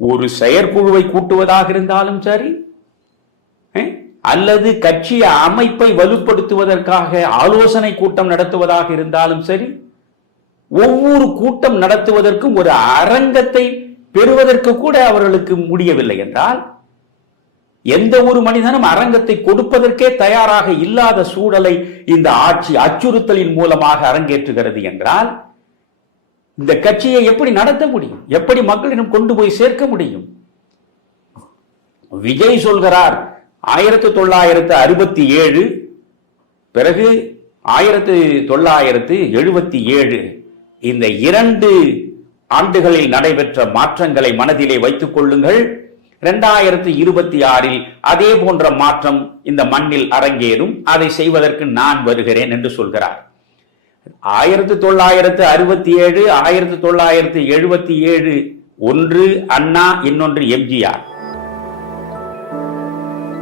ஒரு செயற்குழுவை கூட்டுவதாக இருந்தாலும் சரி அல்லது கட்சி அமைப்பை வலுப்படுத்துவதற்காக ஆலோசனை கூட்டம் நடத்துவதாக இருந்தாலும் சரி ஒவ்வொரு கூட்டம் நடத்துவதற்கும் ஒரு அரங்கத்தை பெறுவதற்கு கூட அவர்களுக்கு முடியவில்லை என்றால் எந்த ஒரு மனிதனும் அரங்கத்தை கொடுப்பதற்கே தயாராக இல்லாத சூழலை இந்த ஆட்சி அச்சுறுத்தலின் மூலமாக அரங்கேற்றுகிறது என்றால் இந்த கட்சியை எப்படி நடத்த முடியும்? எப்படி மக்களிடம் கொண்டு போய் சேர்க்க முடியும்? விஜய் சொல்கிறார் ஆயிரத்தி தொள்ளாயிரத்து அறுபத்தி ஏழு பிறகு ஆயிரத்து தொள்ளாயிரத்து எழுபத்தி ஏழு. இந்த இரண்டு ஆண்டுகளில் நடைபெற்ற மாற்றங்களை மனதிலே வைத்துக் கொள்ளுங்கள். இரண்டாயிரத்து இருபத்தி ஆறில் அதே போன்ற மாற்றம் இந்த மண்ணில் அரங்கேறும். அதை செய்வதற்கு நான் வருகிறேன் என்று சொல்கிறார். ஆயிரத்தி தொள்ளாயிரத்து அறுபத்தி ஏழு ஆயிரத்தி தொள்ளாயிரத்து எழுபத்தி ஏழு ஒன்று அண்ணா இன்னொன்று எம்ஜிஆர்.